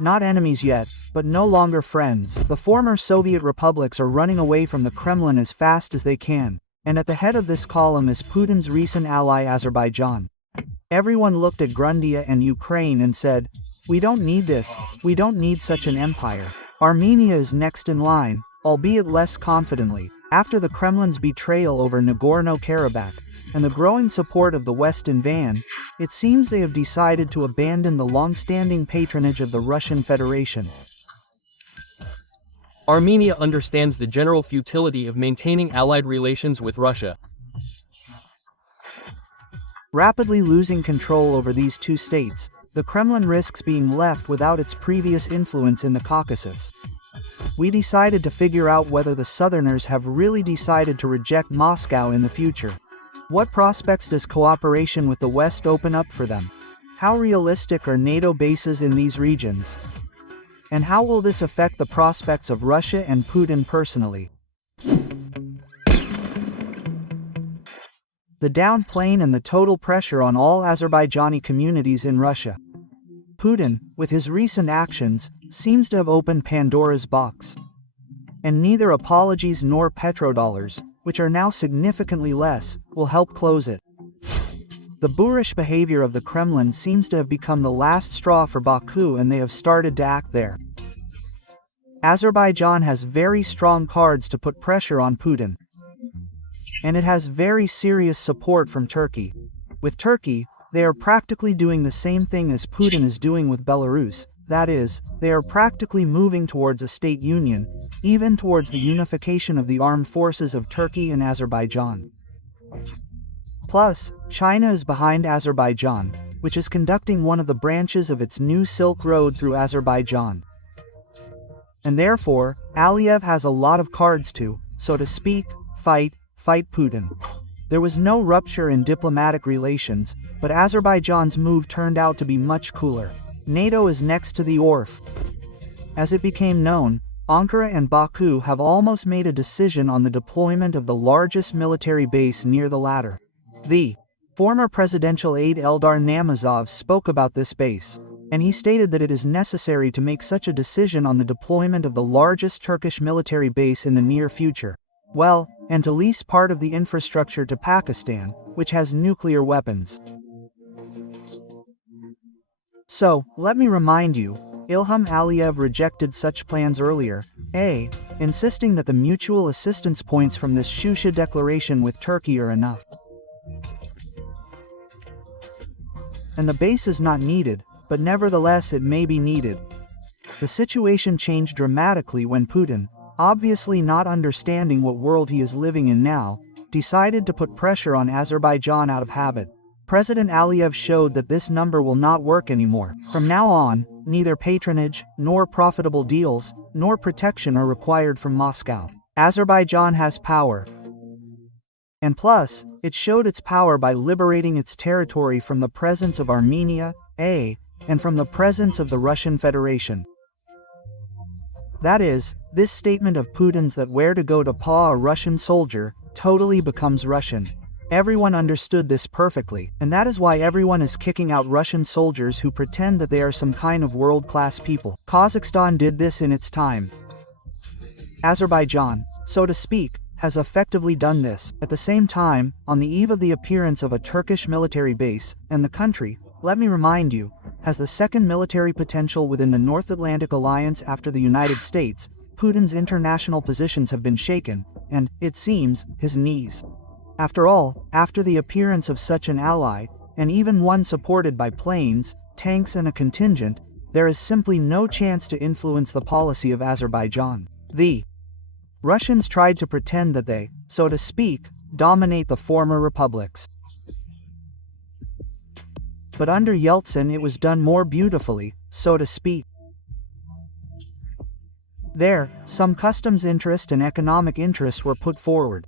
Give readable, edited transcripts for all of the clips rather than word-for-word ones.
Not enemies yet, but no longer friends. The former Soviet republics are running away from the Kremlin as fast as they can, and at the head of this column is Putin's recent ally Azerbaijan. Everyone looked at Grundia and Ukraine and said, "We don't need this, we don't need such an empire." Armenia is next in line, albeit less confidently, after the Kremlin's betrayal over Nagorno-Karabakh, and the growing support of the West in Van, it seems they have decided to abandon the long-standing patronage of the Russian Federation. Armenia understands the general futility of maintaining allied relations with Russia. Rapidly losing control over these two states, the Kremlin risks being left without its previous influence in the Caucasus. We decided to figure out whether the Southerners have really decided to reject Moscow in the future. What prospects does cooperation with the West open up for them? How realistic are NATO bases in these regions? And how will this affect the prospects of Russia and Putin personally? The downplane and the total pressure on all Azerbaijani communities in Russia. Putin, with his recent actions, seems to have opened Pandora's box. And neither apologies nor petrodollars, which are now significantly less, will help close it. The boorish behavior of the Kremlin seems to have become the last straw for Baku, and they have started to act there. Azerbaijan has very strong cards to put pressure on Putin. And it has very serious support from Turkey. With Turkey, they are practically doing the same thing as Putin is doing with Belarus. That is, they are practically moving towards a state union, even towards the unification of the armed forces of Turkey and Azerbaijan. Plus, China is behind Azerbaijan, which is conducting one of the branches of its new Silk Road through Azerbaijan. And therefore, Aliyev has a lot of cards to, so to speak, fight Putin. There was no rupture in diplomatic relations, but Azerbaijan's move turned out to be much cooler. NATO is next to the ORF. As it became known, Ankara and Baku have almost made a decision on the deployment of the largest military base near the latter. The former presidential aide Eldar Namazov spoke about this base, and he stated that it is necessary to make such a decision on the deployment of the largest Turkish military base in the near future. Well, and to lease part of the infrastructure to Pakistan, which has nuclear weapons. So, let me remind you, Ilham Aliyev rejected such plans earlier, insisting that the mutual assistance points from this Shusha declaration with Turkey are enough. And the base is not needed, but nevertheless it may be needed. The situation changed dramatically when Putin, obviously not understanding what world he is living in now, decided to put pressure on Azerbaijan out of habit. President Aliyev showed that this number will not work anymore. From now on, neither patronage, nor profitable deals, nor protection are required from Moscow. Azerbaijan has power. And plus, it showed its power by liberating its territory from the presence of Armenia, and from the presence of the Russian Federation. That is, this statement of Putin's that where to go to paw a Russian soldier, totally becomes Russian. Everyone understood this perfectly, and that is why everyone is kicking out Russian soldiers who pretend that they are some kind of world-class people. Kazakhstan did this in its time. Azerbaijan, so to speak, has effectively done this. At the same time, on the eve of the appearance of a Turkish military base, and the country, let me remind you, has the second military potential within the North Atlantic Alliance after the United States, Putin's international positions have been shaken, and, it seems, his knees. After all, after the appearance of such an ally, and even one supported by planes, tanks and a contingent, there is simply no chance to influence the policy of Azerbaijan. The Russians tried to pretend that they, so to speak, dominate the former republics. But under Yeltsin it was done more beautifully, so to speak. There, some customs interest and economic interest were put forward.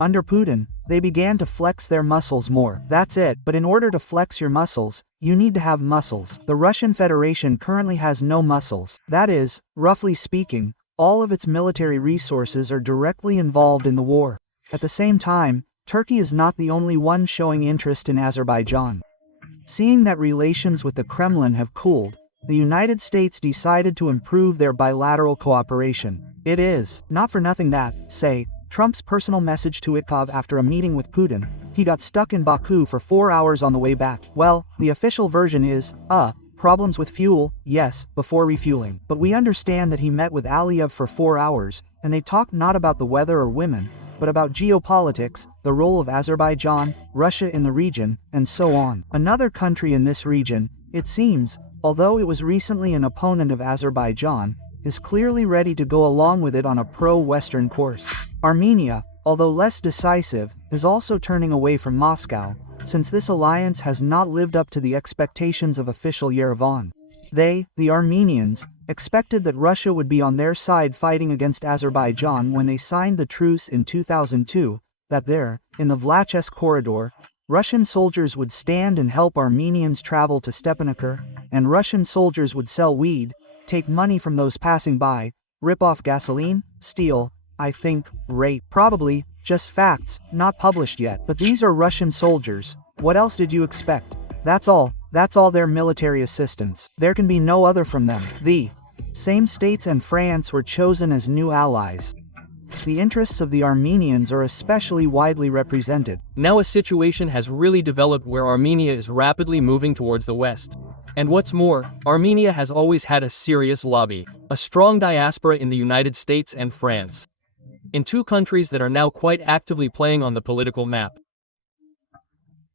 Under Putin, they began to flex their muscles more. That's it, but in order to flex your muscles, you need to have muscles. The Russian Federation currently has no muscles. That is, roughly speaking, all of its military resources are directly involved in the war. At the same time, Turkey is not the only one showing interest in Azerbaijan. Seeing that relations with the Kremlin have cooled, the United States decided to improve their bilateral cooperation. It is not for nothing that, say, Trump's personal message to Itkov after a meeting with Putin, he got stuck in Baku for 4 hours on the way back. Well, the official version is, problems with fuel, yes, before refueling. But we understand that he met with Aliyev for 4 hours, and they talked not about the weather or women, but about geopolitics, the role of Azerbaijan, Russia in the region, and so on. Another country in this region, it seems, although it was recently an opponent of Azerbaijan, is clearly ready to go along with it on a pro-Western course. Armenia, although less decisive, is also turning away from Moscow, since this alliance has not lived up to the expectations of official Yerevan. They, the Armenians, expected that Russia would be on their side fighting against Azerbaijan when they signed the truce in 2002, that there, in the Vlachesc corridor, Russian soldiers would stand and help Armenians travel to Stepanakert, and Russian soldiers would sell weed, take money from those passing by, rip off gasoline, steal, I think, rape. Probably, just facts, not published yet. But these are Russian soldiers. What else did you expect? That's all their military assistance. There can be no other from them. The same states and France were chosen as new allies. The interests of the Armenians are especially widely represented. Now a situation has really developed where Armenia is rapidly moving towards the West. And what's more, Armenia has always had a serious lobby, a strong diaspora in the United States and France. In two countries that are now quite actively playing on the political map.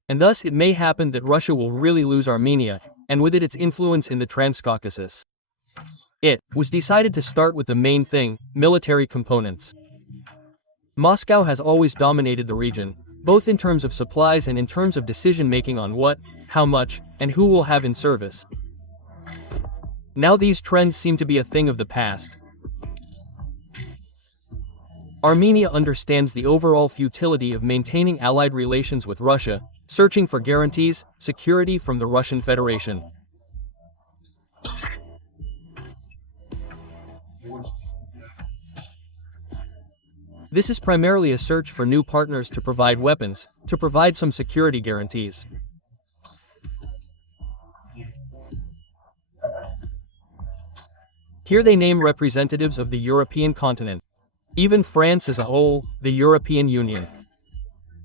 And thus it may happen that Russia will really lose Armenia, and with it its influence in the Trans-Caucasus. It was decided to start with the main thing, military components. Moscow has always dominated the region, both in terms of supplies and in terms of decision-making on what, how much, and who will have in service. Now these trends seem to be a thing of the past. Armenia understands the overall futility of maintaining allied relations with Russia, searching for guarantees, security from the Russian Federation. This is primarily a search for new partners to provide weapons, to provide some security guarantees. Here they name representatives of the European continent. Even France as a whole, the European Union.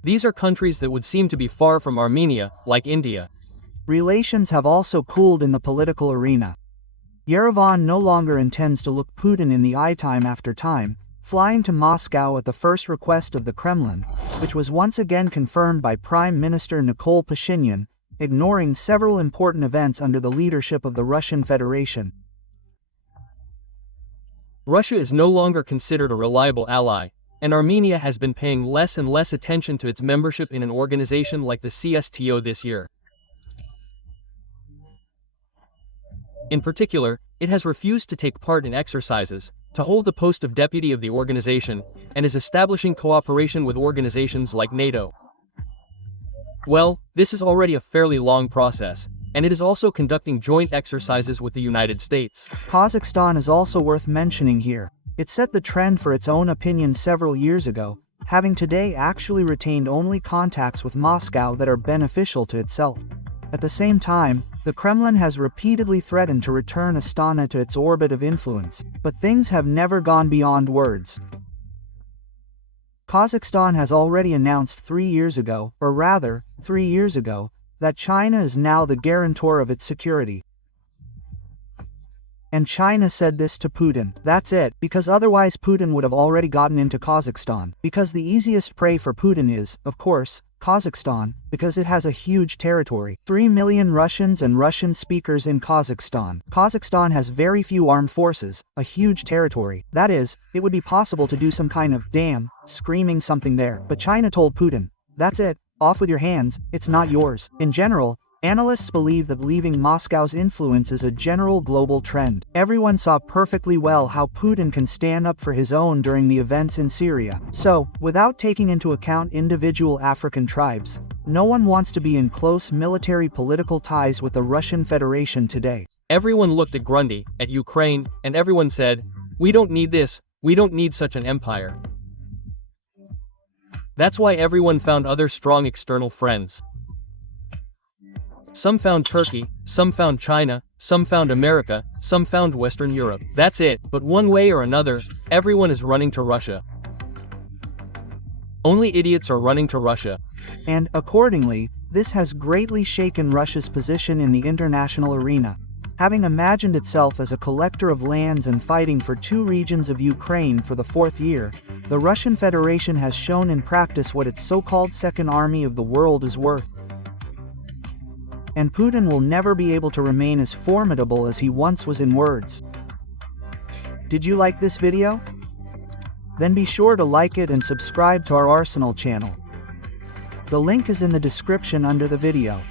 These are countries that would seem to be far from Armenia, like India. Relations have also cooled in the political arena. Yerevan no longer intends to look Putin in the eye time after time, flying to Moscow at the first request of the Kremlin, which was once again confirmed by Prime Minister Nikol Pashinyan, ignoring several important events under the leadership of the Russian Federation. Russia is no longer considered a reliable ally, and Armenia has been paying less and less attention to its membership in an organization like the CSTO this year. In particular, it has refused to take part in exercises, to hold the post of deputy of the organization, and is establishing cooperation with organizations like NATO. Well, this is already a fairly long process, and it is also conducting joint exercises with the United States. Kazakhstan is also worth mentioning here. It set the trend for its own opinion several years ago, having today actually retained only contacts with Moscow that are beneficial to itself. At the same time, the Kremlin has repeatedly threatened to return Astana to its orbit of influence, but things have never gone beyond words. Kazakhstan has already announced 3 years ago, or rather, 3 years ago, that China is now the guarantor of its security. And China said this to Putin. That's it, because otherwise Putin would have already gotten into Kazakhstan. Because the easiest prey for Putin is, of course, Kazakhstan, because it has a huge territory. 3 million Russians and Russian speakers in Kazakhstan. Kazakhstan has very few armed forces, a huge territory. That is, it would be possible to do some kind of, damn, screaming something there. But China told Putin, that's it, off with your hands, it's not yours. In general, analysts believe that leaving Moscow's influence is a general global trend. Everyone saw perfectly well how Putin can stand up for his own during the events in Syria. So, without taking into account individual African tribes, no one wants to be in close military political ties with the Russian Federation today. Everyone looked at Grundy, at Ukraine, and everyone said, we don't need this, we don't need such an empire. That's why everyone found other strong external friends. Some found Turkey, some found China, some found America, some found Western Europe. That's it, but one way or another, everyone is running to Russia. Only idiots are running to Russia. And, accordingly, this has greatly shaken Russia's position in the international arena. Having imagined itself as a collector of lands and fighting for 2 regions of Ukraine for the 4th year, the Russian Federation has shown in practice what its so-called Second Army of the world is worth. And Putin will never be able to remain as formidable as he once was in words. Did you like this video? Then be sure to like it and subscribe to our Arsenal channel. The link is in the description under the video.